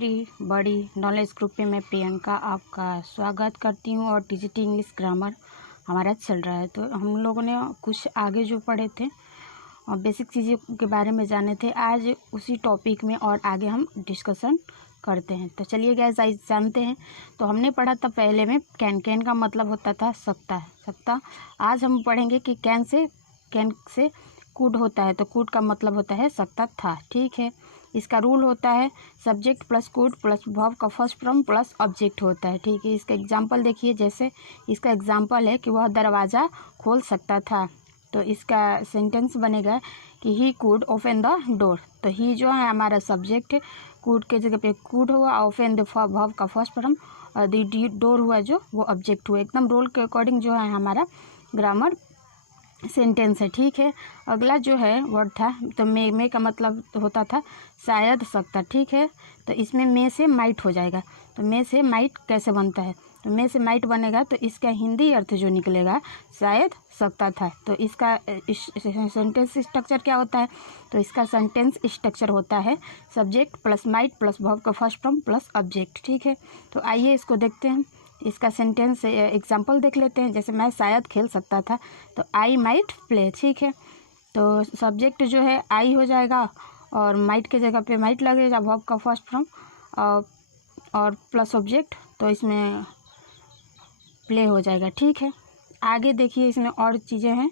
Everybody, knowledge group में मैं प्रियंका आपका स्वागत करती हूँ। और टीजीटी इंग्लिश ग्रामर हमारा चल रहा है। तो हम लोगों ने कुछ आगे जो पढ़े थे और बेसिक चीज़ों के बारे में जाने थे, आज उसी टॉपिक में और आगे हम डिस्कशन करते हैं। तो चलिए गाइस आज जानते हैं। तो हमने पढ़ा था पहले में कैन का मतलब होता था सकता। आज हम पढ़ेंगे कि कैन से कुड होता है। तो कुड का मतलब होता है सकता था, ठीक है। इसका रूल होता है subject plus could plus verb का फर्स्ट फॉर्म प्लस ऑब्जेक्ट होता है, ठीक है। इसका एग्जांपल देखिए, जैसे इसका एग्जांपल है कि वह दरवाज़ा खोल सकता था। तो इसका सेंटेंस बनेगा कि he could open the door. तो ही जो है हमारा सब्जेक्ट है, कुड के जगह पे कुड हुआ, ओपन द वर्ब का फर्स्ट फॉर्म और द डोर हुआ जो वो ऑब्जेक्ट हुआ। एकदम रूल के अकॉर्डिंग जो है हमारा ग्रामर सेंटेंस है, ठीक है। अगला जो है वर्ड था, तो मे का मतलब होता था शायद सकता, ठीक है। तो इसमें मे से माइट हो जाएगा। तो मे से माइट कैसे बनता है? तो मे से माइट बनेगा तो इसका हिंदी अर्थ जो निकलेगा शायद सकता था। तो इसका सेंटेंस स्ट्रक्चर क्या होता है? तो इसका सेंटेंस स्ट्रक्चर होता है subject plus might plus verb का फर्स्ट फॉर्म प्लस ऑब्जेक्ट, ठीक है। तो आइए इसको देखते हैं। इसका सेंटेंस एग्जांपल देख लेते हैं। जैसे मैं शायद खेल सकता था, तो आई माइट प्ले, ठीक है। तो सब्जेक्ट जो है आई हो जाएगा और माइट के जगह पे माइट लगेगा, वर्ब का फर्स्ट फॉर्म और प्लस ऑब्जेक्ट, तो इसमें प्ले हो जाएगा, ठीक है। आगे देखिए, इसमें और चीज़ें हैं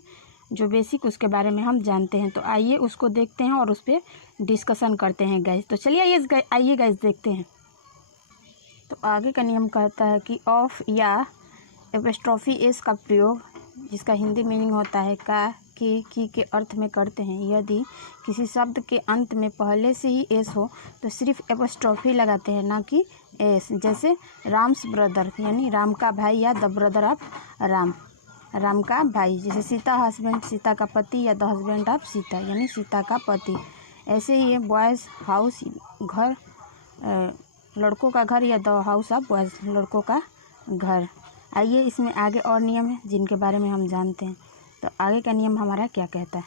जो बेसिक, उसके बारे में हम जानते हैं। तो आइए उसको देखते हैं और उस पर डिस्कशन करते हैं गाइस। तो चलिए आइए गाइस देखते हैं। तो आगे का नियम कहता है कि ऑफ या एपोस्ट्रोफी एस का प्रयोग, जिसका हिंदी मीनिंग होता है का, के अर्थ में करते हैं। यदि किसी शब्द के अंत में पहले से ही एस हो तो सिर्फ एपोस्ट्रोफी लगाते हैं, ना कि एस। जैसे राम्स ब्रदर यानी राम का भाई, या द ब्रदर ऑफ राम का भाई। जैसे सीता हस्बैंड, सीता का पति, या द हस्बैंड ऑफ सीता यानी सीता का पति। ऐसे ही है बॉयज़ हाउस, घर लड़कों का घर, या द हाउस ऑफ बॉयज़ लड़कों का घर। आइए इसमें आगे और नियम है जिनके बारे में हम जानते हैं। तो आगे का नियम हमारा क्या कहता है?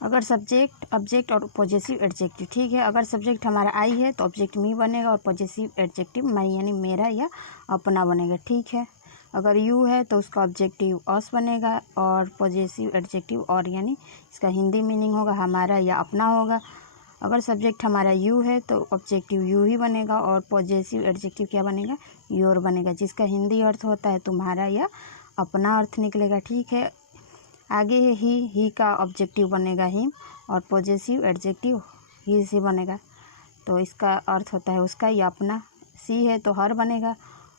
अगर सब्जेक्ट ऑब्जेक्ट और पॉजेसिव एडजेक्टिव, ठीक है। अगर सब्जेक्ट हमारा आई है तो ऑब्जेक्ट मी बनेगा और पॉजेसिव एडजेक्टिव माई यानी मेरा या अपना बनेगा, ठीक है। अगर यू है तो उसका ऑब्जेक्टिव अस बनेगा और पॉजेसिव एडजेक्टिव और यानी इसका हिंदी मीनिंग होगा हमारा या अपना होगा। अगर सब्जेक्ट हमारा यू है तो ऑब्जेक्टिव यू ही बनेगा और पॉजेसिव एडजेक्टिव क्या बनेगा? योर बनेगा, जिसका हिंदी अर्थ होता है तुम्हारा या अपना अर्थ निकलेगा, ठीक है। आगे है ही का ऑब्जेक्टिव बनेगा हिम और पॉजेसिव एडजेक्टिव ही से बनेगा, तो इसका अर्थ होता है उसका या अपना। सी है तो हर बनेगा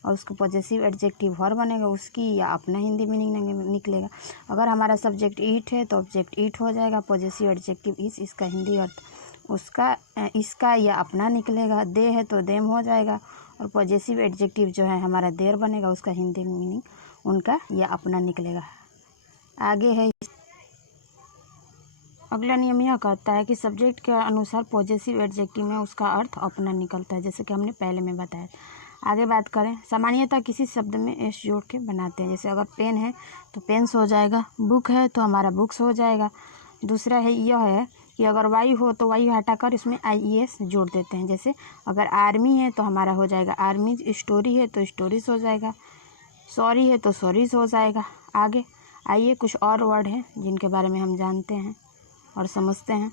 और उसका पॉजेसिव एडजेक्टिव हर बनेगा, उसकी या अपना हिंदी मीनिंग निकलेगा। अगर हमारा सब्जेक्ट ईट है तो ऑब्जेक्ट ईट हो जाएगा, पॉजेसिव एडजेक्टिव इस, इसका हिंदी अर्थ उसका इसका या अपना निकलेगा। दे है तो देम हो जाएगा और पॉजेसिव एडजेक्टिव जो है हमारा देर बनेगा, उसका हिंदी मीनिंग उनका या अपना निकलेगा। आगे है अगला नियम यह कहता है कि सब्जेक्ट के अनुसार पॉजेसिव एडजेक्टिव में उसका अर्थ अपना निकलता है, जैसे कि हमने पहले में बताया। आगे बात करें, सामान्यतः किसी शब्द में एस जोड़ के बनाते हैं। जैसे अगर पेन है तो पेन्स हो जाएगा, बुक है तो हमारा बुक्स हो जाएगा। दूसरा है यह है कि अगर वाई हो तो वाई हटाकर इसमें IES जोड़ देते हैं। जैसे अगर आर्मी है तो हमारा हो जाएगा आर्मीज, स्टोरी है तो स्टोरीज हो जाएगा, सॉरी है तो सॉरीज हो जाएगा। आगे आइए कुछ और वर्ड हैं जिनके बारे में हम जानते हैं और समझते हैं।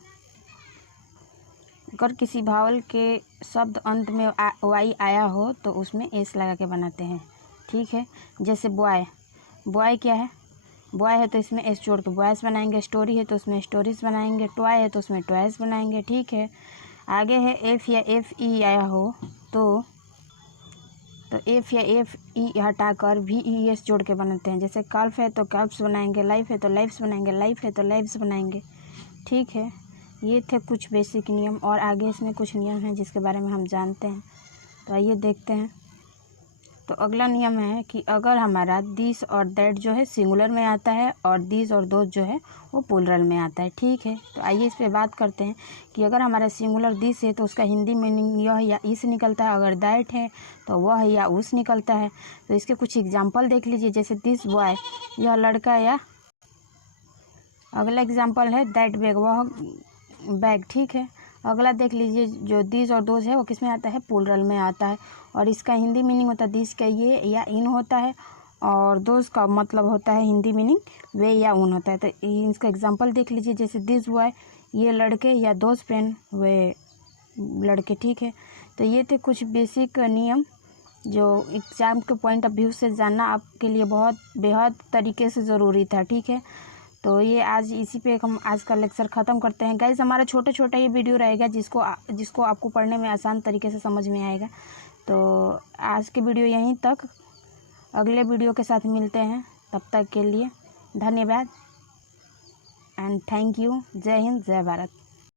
अगर किसी भावल के शब्द अंत में वाई आया हो तो उसमें एस लगा के बनाते हैं, ठीक है। जैसे बॉय क्या है? बॉय है तो इसमें एस जोड़ के बॉयज़ बनाएंगे। स्टोरी है तो उसमें स्टोरीज बनाएंगे। टॉय है तो उसमें टॉयज़ बनाएंगे, ठीक है। आगे है एफ या FE आया हो तो एफ या FE हटाकर VES जोड़ के बनाते हैं। जैसे कल्फ है तो कल्फ्स बनाएंगे, लाइफ है तो लाइफ्स बनाएंगे, लाइफ है तो लाइव्स बनाएंगे, ठीक है। ये थे कुछ बेसिक नियम और आगे इसमें कुछ नियम हैं जिसके बारे में हम जानते हैं। तो आइए देखते हैं। तो अगला नियम है कि अगर हमारा दिस और दैट जो है सिंगुलर में आता है और दिस और दोस जो है वो प्लूरल में आता है, ठीक है। तो आइए इस पे बात करते हैं कि अगर हमारा सिंगुलर दिस है तो उसका हिंदी मीनिंग यह या इस निकलता है। अगर दैट है तो वह या उस निकलता है। तो इसके कुछ एग्जाम्पल देख लीजिए। जैसे दिस बॉय, यह लड़का, या अगला एग्जाम्पल है दैट बैग, वह बैग, ठीक है। अगला देख लीजिए, जो दिस और दोज है वो किस में आता है, प्लूरल में आता है, और इसका हिंदी मीनिंग होता है दिस का ये या इन होता है, और दोज का मतलब होता है हिंदी मीनिंग वे या उन होता है। तो इसका एग्जांपल देख लीजिए, जैसे दिस बॉय ये लड़के, या दोज फ्रेंड वे लड़के, ठीक है। तो ये थे कुछ बेसिक नियम जो एग्ज़ाम के पॉइंट ऑफ व्यू से जानना आपके लिए बहुत बेहद तरीके से ज़रूरी था, ठीक है। तो ये आज इसी पे हम आज का लेक्चर ख़त्म करते हैं गाइस। हमारा छोटा छोटा ये वीडियो रहेगा जिसको आपको पढ़ने में आसान तरीके से समझ में आएगा। तो आज के वीडियो यहीं तक, अगले वीडियो के साथ मिलते हैं, तब तक के लिए धन्यवाद एंड थैंक यू। जय हिंद, जय भारत।